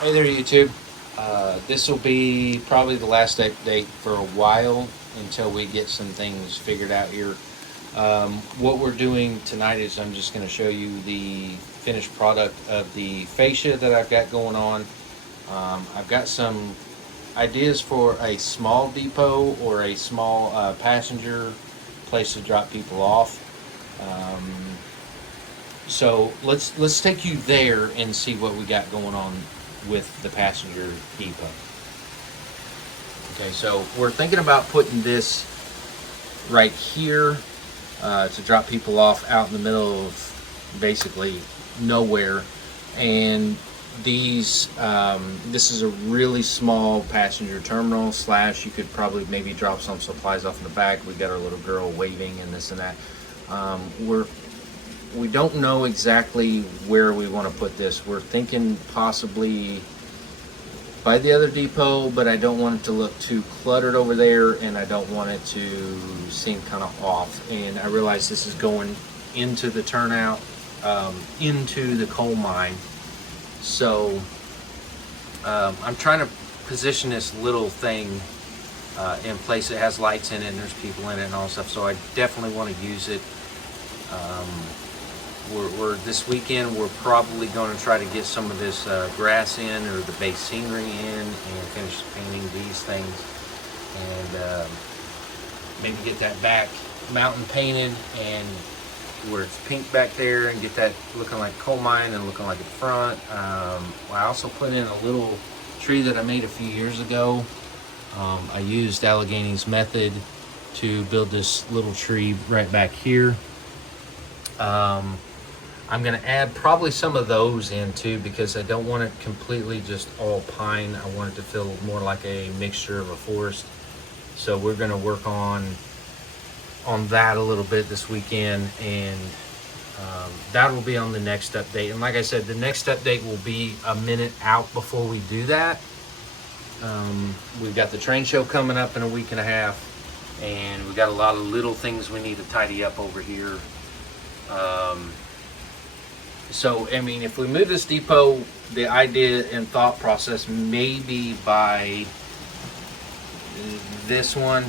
Hey there, YouTube. This will be probably the last update for a while until we get some things figured out here. What we're doing tonight is I'm just going to show you the finished product of the fascia that I've got going on. I've got some ideas for a small depot or a small passenger place to drop people off. Um, so let's take you there and see what we got going on with the passenger depot. Okay, so we're thinking about putting this right here to drop people off out in the middle of basically nowhere. And this is a really small passenger terminal slash you could probably maybe drop some supplies off in the back. We got our little girl waving and this and that. We don't know exactly where we want to put this. We're thinking possibly by the other depot, but I don't want it to look too cluttered over there, and I don't want it to seem kind of off. And I realize this is going into the turnout, into the coal mine. So I'm trying to position this little thing in place that has lights in it and there's people in it and all stuff. So I definitely want to use it. We're this weekend we're probably going to try to get some of this grass in, or the base scenery in, and finish painting these things, and maybe get that back mountain painted and where it's pink back there, and get that looking like coal mine and looking like the front. I also put in a little tree that I made a few years ago. I used Allegheny's method to build this little tree right back here. I'm going to add probably some of those in too, because I don't want it completely just all pine. I want it to feel more like a mixture of a forest. So we're going to work on that a little bit this weekend, and that will be on the next update. And like I said, the next update will be a minute out before we do that. We've got the train show coming up in a week and a half, and we got a lot of little things we need to tidy up over here. So, I mean, if we move this depot, the idea and thought process may be by this one.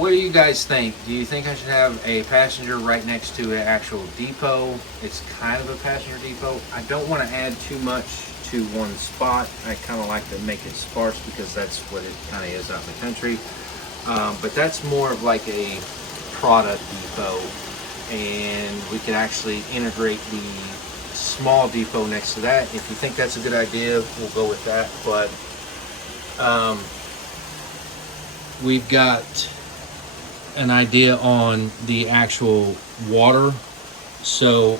What do you guys think? Do you think I should have a passenger right next to an actual depot? It's kind of a passenger depot. I don't want to add too much to one spot. I kind of like to make it sparse because that's what it kind of is out in the country. But that's more of like a product depot. And we can actually integrate the small depot next to that. If you think that's a good idea, we'll go with that. But we've got an idea on the actual water. So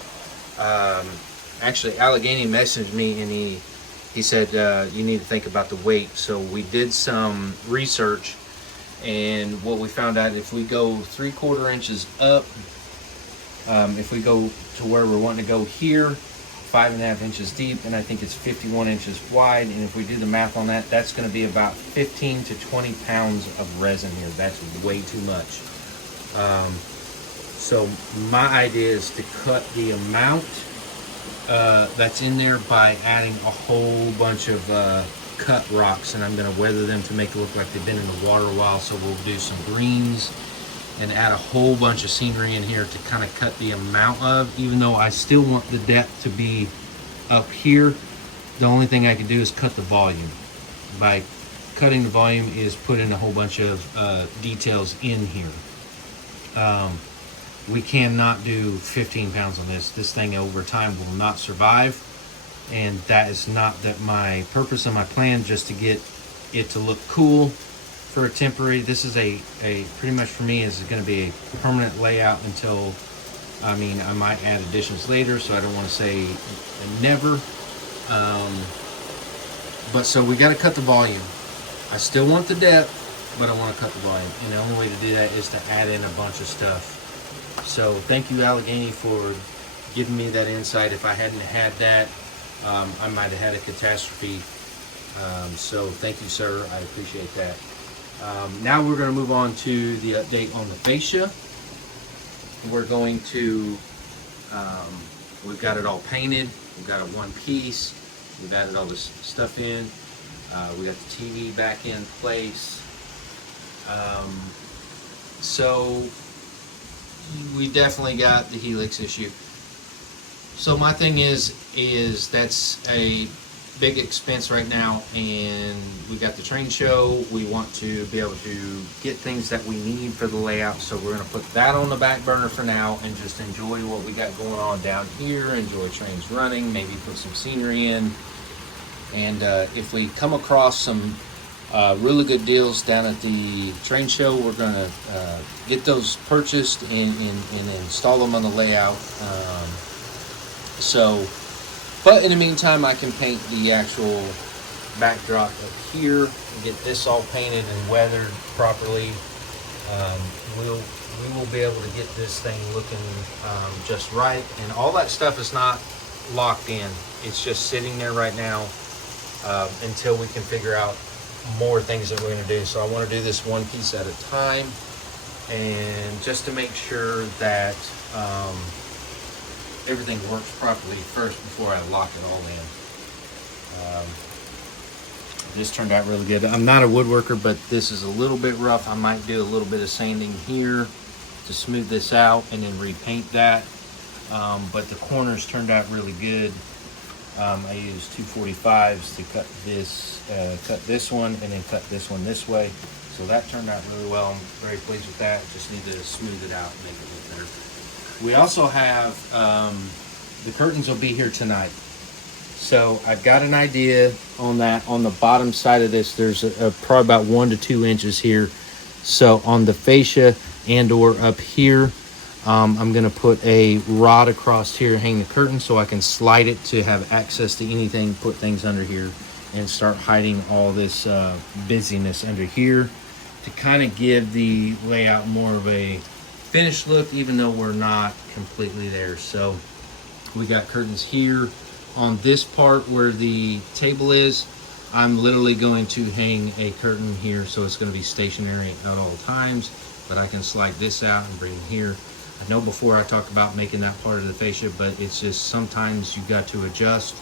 actually Allegheny messaged me, and he said you need to think about the weight. So we did some research, and what we found out, if we go 3/4 inches up, if we go to where we're wanting to go here, 5.5 inches deep, and I think it's 51 inches wide, and if we do the math on that, that's going to be about 15 to 20 pounds of resin here. That's way too much. So my idea is to cut the amount that's in there by adding a whole bunch of cut rocks, and I'm going to weather them to make it look like they've been in the water a while. So we'll do some greens and add a whole bunch of scenery in here to kind of cut the amount of, even though I still want the depth to be up here. The only thing I can do is cut the volume. By cutting the volume is put in a whole bunch of details in here. We cannot do 15 pounds on this. This thing over time will not survive, and that is not that my purpose of my plan, just to get it to look cool for a temporary. This is a pretty much for me is going to be a permanent layout until, I mean, I might add additions later, so I don't want to say never. But so we got to cut the volume. I still want the depth, but I want to cut the volume, and the only way to do that is to add in a bunch of stuff. So thank you, Allegheny, for giving me that insight. If I hadn't had that, I might have had a catastrophe. So thank you, sir. I appreciate that. Now we're going to move on to the update on the fascia. We're going to, we've got it all painted. We've got it one piece. We've added all this stuff in. We got the TV back in place. So we definitely got the helix issue. So my thing is that's a big expense right now, and we got the train show. We want to be able to get things that we need for the layout, so we're going to put that on the back burner for now and just enjoy what we got going on down here, enjoy trains running, maybe put some scenery in. And if we come across some really good deals down at the train show, we're going to get those purchased and install them on the layout. But in the meantime, I can paint the actual backdrop up here and get this all painted and weathered properly. We will be able to get this thing looking just right, and all that stuff is not locked in. It's just sitting there right now until we can figure out more things that we're going to do. So I want to do this one piece at a time, and just to make sure that everything works properly first before I lock it all in. This turned out really good. I'm not a woodworker, but this is a little bit rough. I might do a little bit of sanding here to smooth this out and then repaint that. But the corners turned out really good. I used 245s to cut this one and then cut this one this way. So that turned out really well. I'm very pleased with that. Just need to smooth it out and make it look better. We also have, the curtains will be here tonight. So I've got an idea on that. On the bottom side of this, there's probably about 1 to 2 inches here. So on the fascia and or up here, I'm going to put a rod across here, hang the curtain so I can slide it to have access to anything, put things under here, and start hiding all this busyness under here to kind of give the layout more of a finished look, even though we're not completely there. So we got curtains here. On this part where the table is, I'm literally going to hang a curtain here, so it's going to be stationary at all times, but I can slide this out and bring it here. I know before I talked about making that part of the fascia, but it's just sometimes you got to adjust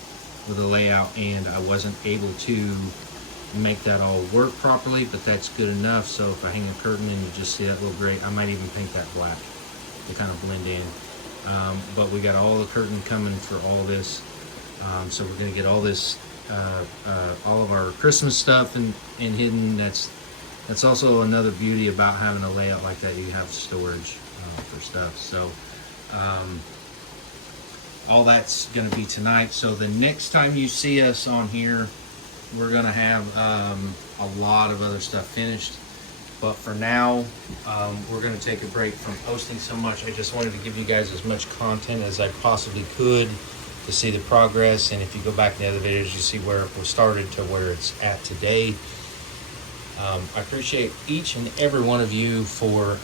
with the layout, and I wasn't able to make that all work properly, but that's good enough. So if I hang a curtain and you just see that little gray, I might even paint that black to kind of blend in. But we got all the curtain coming for all this. So we're going to get all this, all of our Christmas stuff and hidden. That's also another beauty about having a layout like that. You have storage for stuff. So all that's going to be tonight. So the next time you see us on here, we're going to have a lot of other stuff finished. But for now, we're going to take a break from posting so much. I just wanted to give you guys as much content as I possibly could to see the progress. And if you go back in the other videos, you see where it was started to where it's at today. I appreciate each and every one of you for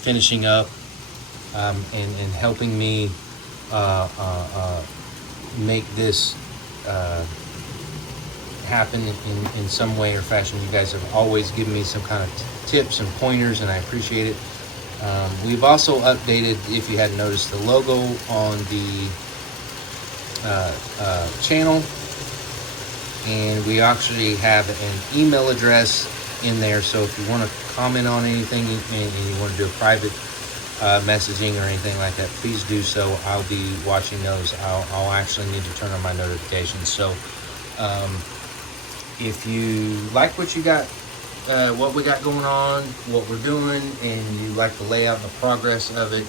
finishing up and helping me make this happen in some way or fashion. You guys have always given me some kind of tips and pointers, and I appreciate it. We've also updated, if you hadn't noticed, the logo on the channel, and we actually have an email address in there. So if you want to comment on anything and you want to do a private messaging or anything like that, please do so. I'll be watching those. I'll actually need to turn on my notifications. So if you like what you got, what we got going on, what we're doing, and you like the layout and the progress of it,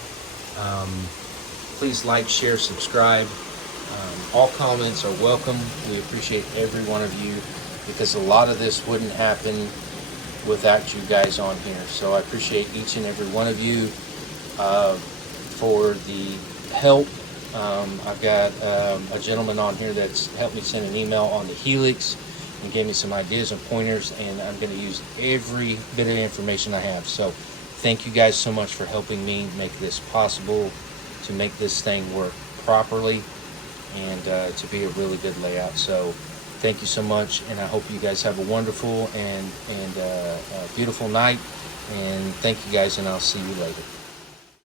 please like, share, subscribe. All comments are welcome. We appreciate every one of you, because a lot of this wouldn't happen without you guys on here. So I appreciate each and every one of you for the help. I've got a gentleman on here that's helped me send an email on the helix and gave me some ideas and pointers, and I'm going to use every bit of information I have. So thank you guys so much for helping me make this possible, to make this thing work properly, and to be a really good layout. So thank you so much, and I hope you guys have a wonderful and beautiful night, and thank you guys, and I'll see you later.